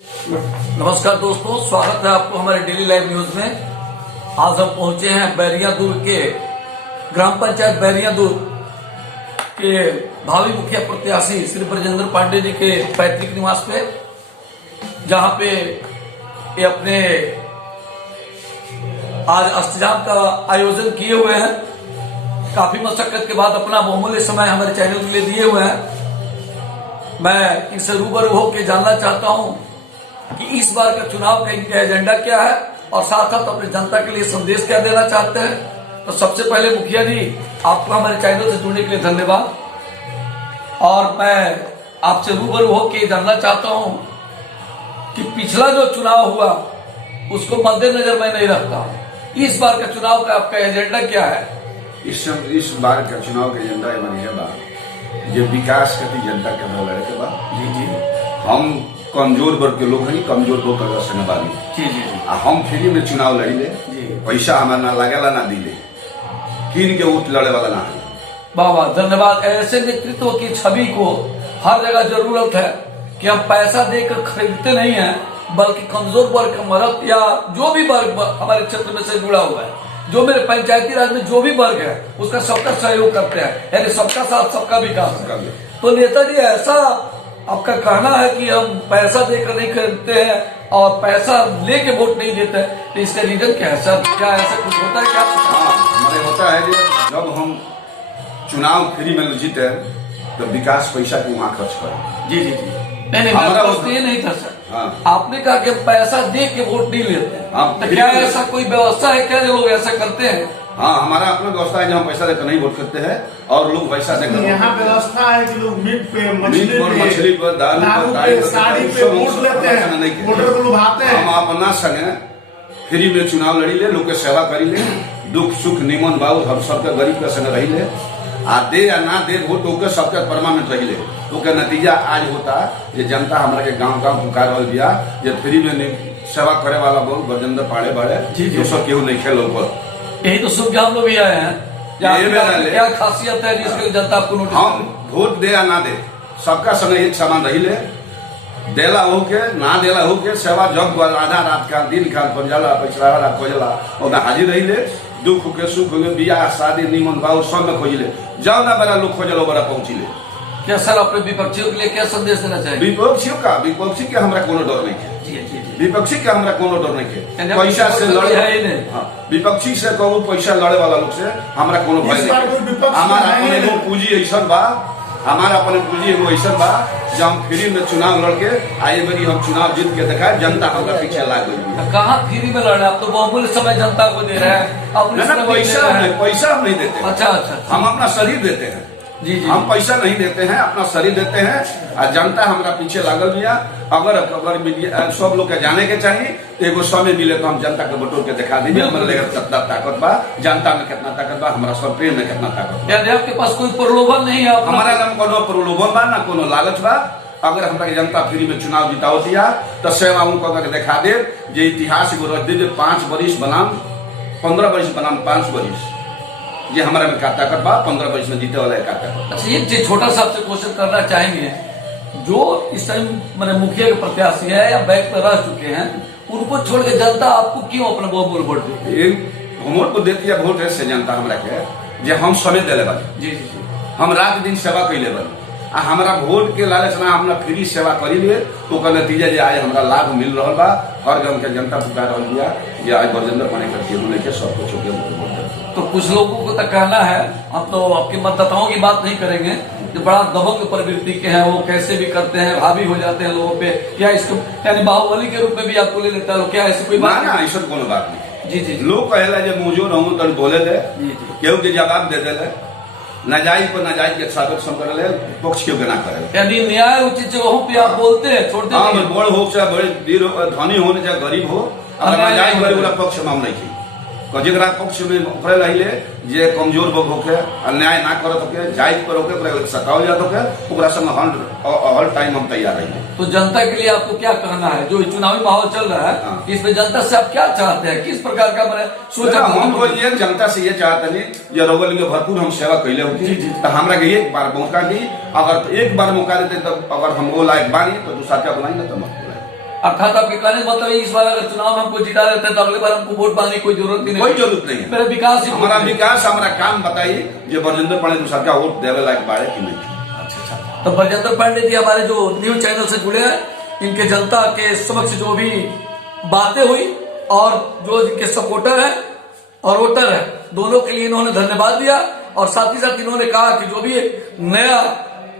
नमस्कार दोस्तों, स्वागत है आपको हमारे डेली लाइव न्यूज में। आज हम पहुंचे हैं बैरियादूर के ग्राम पंचायत बैरियादूर के भावी मुखिया प्रत्याशी श्री ब्रजेंद्र पांडे जी के पैतृक निवास पे, जहां पे ये अपने आज अष्टजाम का आयोजन किए हुए हैं। काफी मशक्कत के बाद अपना बहुमूल्य समय हमारे चैनल के लिए दिए हुए हैं। मैं इनसे रूबरू होकर जानना चाहता हूं कि इस बार का चुनाव का इनका एजेंडा क्या है और साथ साथ अपनी जनता के लिए संदेश क्या देना चाहते हैं। तो सबसे पहले मुखिया जी, आपको हमारे चैनल से जुड़ने के लिए धन्यवाद। और मैं आपसे रूबरू होकर जानना चाहता हूं कि पिछला जो चुनाव हुआ उसको मद्देनजर मैं नहीं रखता हूं। इस बार का चुनाव का आपका एजेंडा क्या है? इस बार का चुनाव का एजेंडा है ये विकास करती जनता के लड़े के बाद जी, हम कमजोर वर्ग के लोग हैं, कमजोर लोग का सेनाबानी जी, हम फ्री में चुनाव लड़ी ले, पैसा हमारा ना लगेला ना दिले, किन के वोट लड़े वाला ना है। बाबा धन्यवाद। ऐसे नेतृत्व की छवि को हर जगह जरूरत है कि हम पैसा देकर खरीदते नहीं हैं, बल्कि कमजोर वर्ग का मर्द या जो भी वर्ग हमारे क्षेत्र में से जुड़ा हुआ है, जो मेरे पंचायती राज में जो भी वर्ग है उसका सबका सहयोग करते हैं, यानी सबका साथ सबका विकास। तो नेता जी, ऐसा आपका कहना है कि हम पैसा देकर नहीं खरीदते हैं और पैसा लेके वोट नहीं देते हैं, तो इसका रीजन क्या है सर? क्या ऐसा कुछ होता है क्या? हमारे होता है जब हम चुनाव फ्री में जीते तो विकास पैसा को वहाँ खर्च करें। जी, नहीं, हमारा ये नहीं था सर। आपने कहा कि पैसा दे के वोट नहीं लेते हैं, तो क्या ऐसा कोई व्यवस्था है क्या जो लोग ऐसा करते हैं? हाँ, हमारा अपना व्यवस्था है, जब हम पैसा देकर नहीं वोट करते हैं और लोग पैसा देकर यहाँ व्यवस्था है कि लोग मीट पे, मछली पर, दारू पे, साड़ी पे वोट लेते हैं, वोटर को लुभाते हैं। हम अपना संगे फ्री में चुनाव लड़ी ले, लोग के सेवा करी ले, दुख सुख निमन बाबू हम सबके गरीब के संग रही ले, आ दे या ना दे वोट ओके सबके परमानेंट रही ले। तो के नतीजा आज होता ये जनता हमारे के गांव गांव पुकार रहा दिया ये फ्री में सेवा करे वाला बोल ब्रजेंद्र पाड़े बड़े जो सब केहू नहीं खेलो बोल। यही तो सुन के हम लोग भी आए हैं। क्या खासियत है जिसके जनता आपको नोटिस? हम वोट दे या ना दे सबका संग एक समान रही ले, देला हो के ना देला हो के सेवा जब आधा रात का दिन का पंजाला पैसा वाला खोजला ओना हाजिर रही ले, दुख के सुख के बियाह शादी निमन बाबू सब में खोज ले, जाओ ना बड़ा लोग खोजलो बड़ा पहुंची ले। क्या सर अपने विपक्षियों के लिए क्या संदेश देना चाहिए? विपक्षी के हमरा कोनो डर नहीं है, विपक्षी के हमरा कोनो डर नहीं है। पैसा से लड़े है, विपक्षी से कहूँ पैसा लड़े वाला लोग से हमरा कोनो भय नहीं। हमारा अपने एगो पूंजी ऐसा बा, हमारा अपने पूंजी एगो ऐसा बा जब हम फ्री में चुनाव लड़के आए बारी हम चुनाव जीत के देखा जनता हमारा पीछे लाग गई। कहाँ फ्री में लड़े? आप तो बहुमूल्य समय जनता को दे रहे हैं, पैसा हम नहीं देते। अच्छा, हम अपना शरीर देते हैं। जी, हम पैसा नहीं देते हैं, अपना शरीर देते हैं और जनता हमारा पीछे लागल दिया। अगर सब लोग के जाने के चाहिए तो एगो समय मिले तो हम जनता के बटोर के दिखा दीजिए हमारे कितना ताकत बा, जनता में कितना ताकत बा, हमारा सब प्रेम में कितना ताकत बा। यानी आपके पास कोई प्रलोभन नहीं है? हमारा नाम कोनो प्रलोभन बा ना कोनो लालच बा। अगर हमारा जनता फ्री में चुनाव जिताओ दिया तो सेवा उनको दिखा दे जो इतिहास एगो रख दे 5 वर्ष बनाम 15 वर्ष बनाम 5 वर्ष ये हमारा में का ताकत बा, 15 वर्ष में जीते वाला है का ताकत। अच्छा, एक चीज छोटा सा आपसे क्वेश्चन करना चाहेंगे, जो इस टाइम मैंने मुखिया के प्रत्याशी है या बैक पर रह चुके हैं, उनको छोड़ के जनता आपको क्यों अपने बहुमूल्य वोट देती? बहुमूल्य को देती है वोट से जनता हमरा के जे हम समय दिले बानी। जी, हम रात दिन सेवा कैले बानी आ हमारा वोट के लालच ना हमरा फ्री सेवा करी लिए तो का नतीजा जे आज हमरा लाभ मिल रहा बा। हर गांव के जनता पुकार रहा दिया जे आज ब्रजेंद्र पांडे करके बोले के सब कुछ हो। तो कुछ लोगों को तो कहना है, हम तो आपके मतदाताओं की बात नहीं करेंगे, जो बड़ा दबंग प्रवृत्ति के हैं, वो कैसे भी करते हैं, हावी हो जाते हैं लोगों पे, क्या इसको यानी बाहुबली के रूप में भी आपको ले लेता है? क्या ऐसी कोई बात? ना, ऐसा कोनो बात नहीं। जी, लोग कहेला जे मुझो रहूं तो बोले ले, केहू के जवाब दे देले, नाजायज पर नाजायज के साबित कर ले, पक्ष क्यों ना करे। यानी न्याय उचित जगहों पे आप बोलते हैं, छोड़ते नहीं? बड़ हो चाहे बड़े धनी हो चाहे गरीब हो, अगर नाजायज करे वाला पक्ष में हम नहीं थी जरा पक्ष में करे रही ले जे कमजोर वर्ग होके अन्याय ना करत होके जायज पर होके सतावल जात होके ओकरा संग हर टाइम हम तैयार रही। तो जनता के लिए आपको क्या कहना है? जो चुनावी माहौल चल रहा है इसमें जनता से आप क्या चाहते हैं? किस प्रकार का मैंने सोचा? हम ये जनता से ये चाहते नहीं ये रोगल के भरपूर हम सेवा कैले होती तो हमरा के एक बार मौका दी, अगर एक बार मौका देते तो अगर हम वो लायक बानी तो दूसरा क्या बनाई ना तो मत अर्थात आपके कहने का मतलब इस बार अगर चुनाव में हमको जिता देते हैं तो अगले बार हमको वोट मांगने की कोई जरूरत नहीं, कोई जरूरत नहीं है। मेरा विकास ही हमारा विकास, हमारा काम बताइए जो ब्रजेंद्र पांडे सरकार वोट देवे लायक बाड़े की नहीं। अच्छा, तो ब्रजेंद्र पांडे जी हमारे जो न्यूज चैनल से जुड़े हैं, इनके जनता के समक्ष जो भी बातें हुई और जो इनके सपोर्टर है और वोटर है, दोनों के लिए इन्होंने धन्यवाद दिया। और साथ ही साथ इन्होंने कहा कि जो भी नया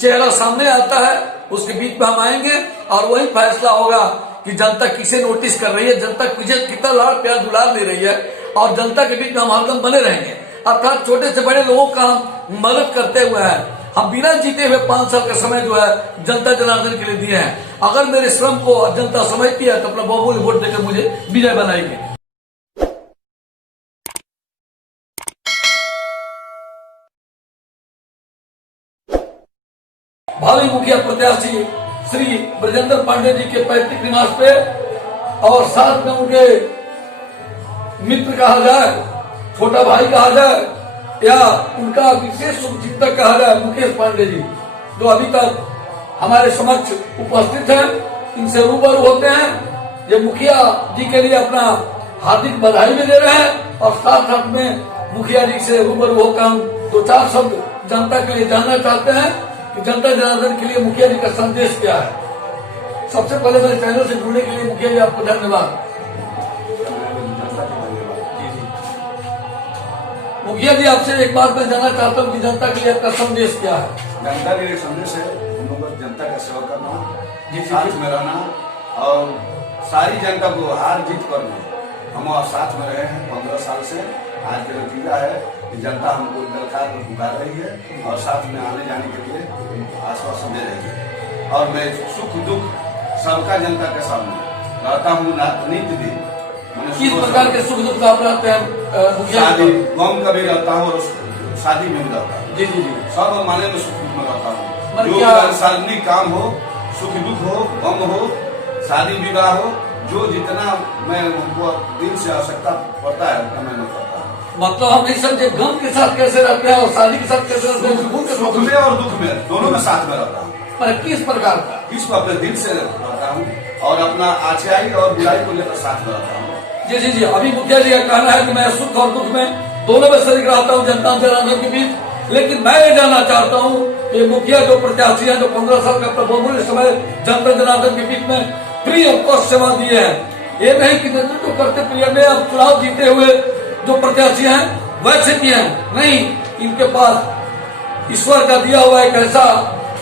चेहरा सामने आता है उसके बीच में हम आएंगे और वही फैसला होगा कि जनता किसे नोटिस कर रही है, जनता कितना लाड़ प्यार दुलार दे रही है, और जनता के बीच में हम हरदम बने रहेंगे। अर्थात छोटे से बड़े लोगों का हम मदद करते हुए हैं। हम बिना जीते हुए 5 साल का समय जो है जनता जनार्दन के लिए दिए हैं। अगर मेरे श्रम को जनता समझती है तो अपना बहुमूल्य वोट देकर मुझे विजय बनाएंगे। भावी मुखिया प्रत्याशी श्री ब्रजेंद्र पांडे जी के पैतृक निवास पे और साथ में उनके मित्र कहा जाए, छोटा भाई कहा जाए या उनका विशेष शुभचिंतक कहा जाए, मुकेश पांडे जी, जो अभी तक हमारे समक्ष उपस्थित हैं, इनसे रूबरू होते हैं। ये मुखिया जी के लिए अपना हार्दिक बधाई भी दे रहे हैं और साथ साथ में मुखिया जी से रूबरू होकर हम 2-4 शब्द जनता के लिए जानना चाहते हैं कि जनता जनार्दन के लिए मुखिया जी का संदेश क्या है। सबसे पहले मेरे चैनल से जुड़ने के लिए मुखिया जी आपको धन्यवाद। मुखिया जी आपसे एक बात मैं जानना चाहता हूँ कि जनता के लिए आपका संदेश क्या है। जनता के लिए संदेश है हम लोग जनता का सेवा करना, साथ में रहना और सारी जनता को हार जीत करना। हम साथ में रहे हैं 15 साल से। आज का नतीजा है कि जनता हमको दरकार को पुकार रही है और साथ में आने जाने के लिए आश्वासन दे रही है। और मैं सुख दुख सबका जनता के सामने रहता हूँ नित्य दिन। किस प्रकार के सुख दुख आप रहते हैं? शादी गम का भी रहता हूँ और शादी में भी रहता हूँ। जी जी जी, सब माने में सुख दुख में रहता हूँ। जो सार्वजनिक काम हो, सुख दुख हो, गम हो, शादी विवाह हो, जो जितना मैं उनको दिल से आवश्यकता पड़ता है उतना मैं करता हूँ। मतलब हम नहीं समझे गम के साथ कैसे रहते हैं और शादी के साथ कैसे रहते हैं? सुख में और दुख में दोनों में साथ में रहता हूँ। पर किस प्रकार का? इसको अपने दिल से रहता हूँ और अपना अच्छाई और बुराई को लेकर साथ में रहता हूँ। जी जी जी, अभी मुखिया जी का कहना है कि मैं सुख और दुख में दोनों में शरीक रहता हूँ जनता जनार्दन के बीच। लेकिन मैं ये जानना चाहता हूँ कि मुखिया जो प्रत्याशी है, जो 15 साल का बहुमूल्य समय जनता जनार्दन के बीच में फ्री ऑफ कॉस्ट सेवा दिए हैं, ये नहीं कि नेतृत्व करते प्रिय में अब चुनाव जीते हुए जो प्रत्याशी हैं वैसे भी हैं, नहीं, इनके पास ईश्वर का दिया हुआ एक ऐसा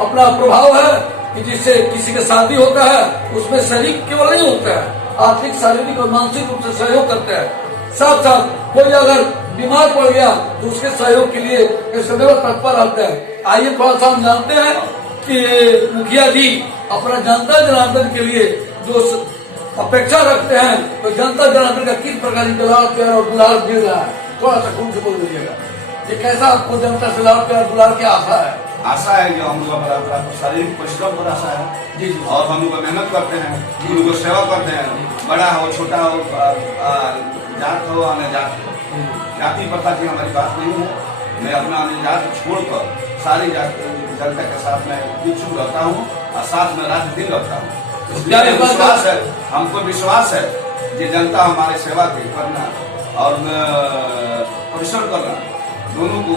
अपना प्रभाव है कि जिससे किसी का शादी होता है उसमें शरीर केवल नहीं होता है, आर्थिक शारीरिक और मानसिक रूप से सहयोग करते हैं। साथ साथ कोई अगर बीमार पड़ गया तो उसके सहयोग के लिए सदैव तत्पर रहते हैं। आइए थोड़ा सा हम जानते हैं कि मुखिया जी अपना जनता जनार्दन के लिए जो अपेक्षा रखते हैं तो जनता जनार्दन का किस प्रकार की लाड़ प्यार और दुलार मिल रहा है, थोड़ा सा खुद से बोल दीजिएगा। ये कैसा आपको जनता से लाड़ प्यार दुलार की आशा है? आशा है कि हम लोग शारीरिक परिश्रम पर आशा है जी जी, और हम लोग मेहनत करते हैं, हम लोग सेवा करते हैं, बड़ा हो छोटा हो, जात हो अनजात हो, जाति प्रथा की हमारी बात नहीं है। मैं अपना अनजात छोड़कर सारी जनता के साथ में इच्छुक रहता हूँ और साथ में रात दिन रहता हूँ। विश्वास है, हमको विश्वास है कि जनता हमारे सेवा करना और परिश्रम करना दोनों को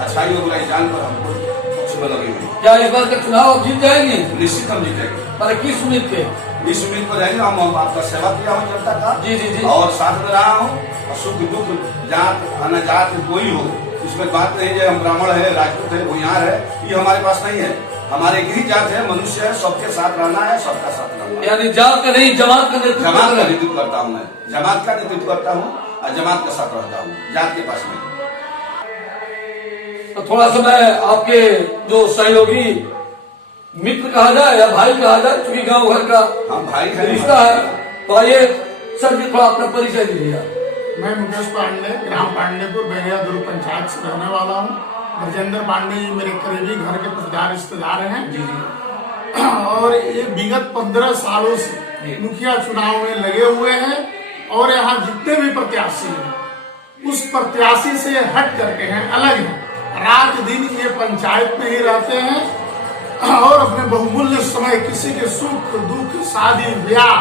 अच्छाई और बुराई जानकर हमको पक्ष में लगे हुए। क्या इस बार का चुनाव आप जीत जाएंगे? निश्चित हम जीतेंगे। पर किस उम्मीद पे? इस उम्मीद पर रहेंगे, हम आपका सेवा किया हूँ जनता का। जी जी जी, और साथ में रहा हूँ और सुख दुख जात अनजात कोई हो, इसमें बात नहीं है हम ब्राह्मण है, राजपूत है, भूयार है, ये हमारे पास नहीं है। हमारे एक ही जात है, मनुष्य है, सबके साथ रहना है, सबका साथ रहना है। यानी जात का नहीं, जमात का नेतृत्व। जमात का नेतृत्व करता हूँ मैं, जमात का नेतृत्व करता हूँ और जमात के साथ रहता हूँ, जात के पास नहीं। तो थोड़ा सा मैं आपके जो सहयोगी मित्र कहा जाए या भाई कहा जाए, चूंकि गांव घर का हम भाई हैं, रिश्ता है, तो आइए सर भी थोड़ा अपना परिचय दीजिएगा। मैं मुकेश पांडे, ग्राम पांडेपुर बैरिया दुर्ग पंचायत से रहने वाला हूँ। ब्रजेंद्र पांडे जी मेरे करीबी घर के रिश्तेदार हैं। जी जी, और ये विगत 15 सालों से मुखिया चुनाव में लगे हुए हैं और यहाँ जितने भी प्रत्याशी हैं उस प्रत्याशी से हट करके हैं, अलग हैं। रात दिन ये पंचायत में ही रहते हैं और अपने बहुमूल्य समय किसी के सुख दुख शादी ब्याह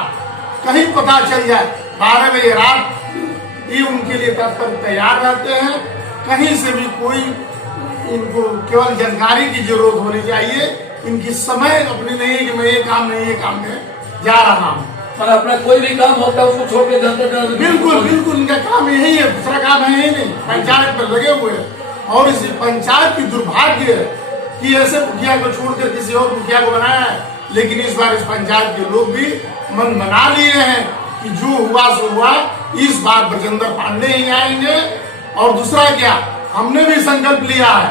कहीं पता चल जाए 12 बजे रात ही उनके लिए तत्पर तैयार रहते हैं। कहीं से भी कोई इनको केवल जानकारी की जरूरत होनी चाहिए, इनकी समय अपनी नहीं कि मैं ये काम नहीं ये काम में जा रहा हूँ। और अपना कोई भी काम होता है उसको छोड़ के बिल्कुल बिल्कुल इनका काम यही है, दूसरा काम है ही नहीं। पंचायत पर लगे हुए हैं और इसी पंचायत की दुर्भाग्य है कि ऐसे मुखिया को छोड़कर किसी और मुखिया को बनाया है। लेकिन इस बार इस पंचायत के लोग भी मन बना लिए हैं कि जो हुआ सो हुआ, इस बार ब्रजेंद्र पांडे ही आएंगे। और दूसरा क्या, हमने भी संकल्प लिया है,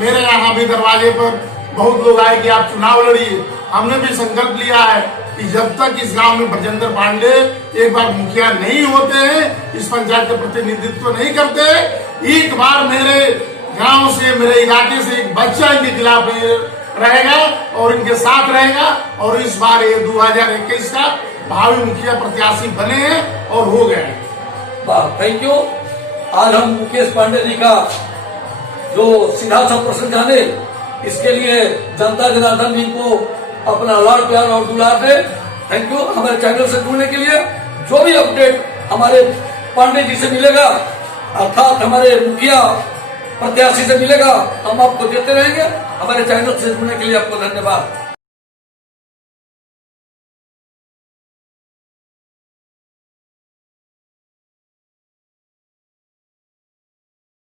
मेरे यहाँ भी दरवाजे पर बहुत लोग आए कि आप चुनाव लड़िए। हमने भी संकल्प लिया है कि जब तक इस गांव में ब्रजेंद्र पांडे एक बार मुखिया नहीं होते हैं, इस पंचायत का प्रतिनिधित्व नहीं करते, एक बार मेरे गांव से मेरे इलाके से एक बच्चा इनके खिलाफ रहेगा और इनके साथ रहेगा। और इस बार ये 2021 का भावी मुखिया प्रत्याशी बने हैं और हो गए हैं। Thank you. आज हम मुकेश पांडे जी का जो सीधा सा प्रश्न जाने, इसके लिए जनता जनार्दन जी को अपना लाड़ प्यार और दुलार दे। थैंक यू हमारे चैनल से जुड़ने के लिए। जो भी अपडेट हमारे पांडे जी से मिलेगा, अर्थात हमारे मुखिया प्रत्याशी से मिलेगा, हम आपको देते रहेंगे। हमारे चैनल से जुड़ने के लिए आपको धन्यवाद।